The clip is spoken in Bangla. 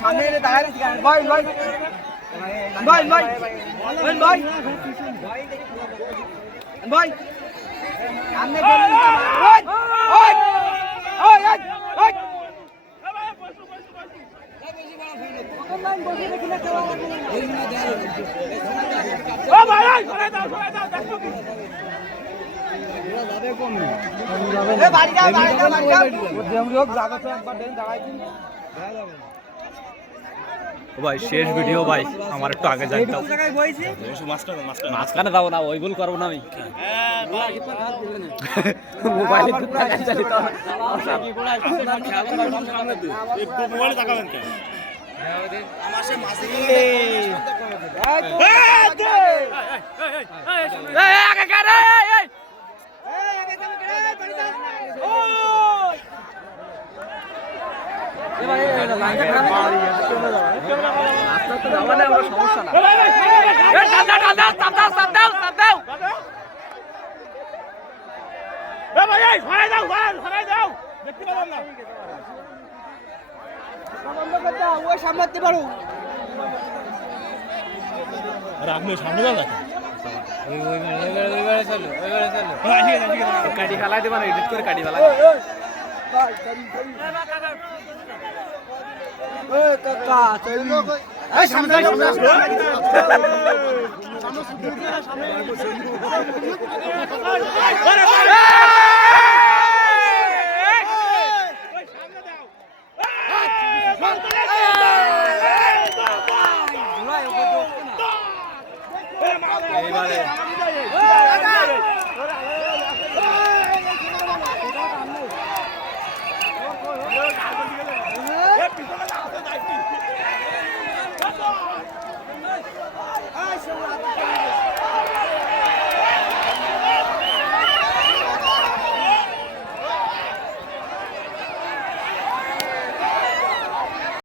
সামনে দাঁড়ায় বয় বয় বয় বয় বয় বয় সামনে ভাই শেষ ভিডিও ভাই আমার একটু আগে যাই দাও মাঝখানে যাবো না ওই ভুল করবো না আমি মোবাইলে সমস্যা না সামলাতে পারো কাটি ফেলাই দেবা না এডিট করে কাটি ফেলাই কাকা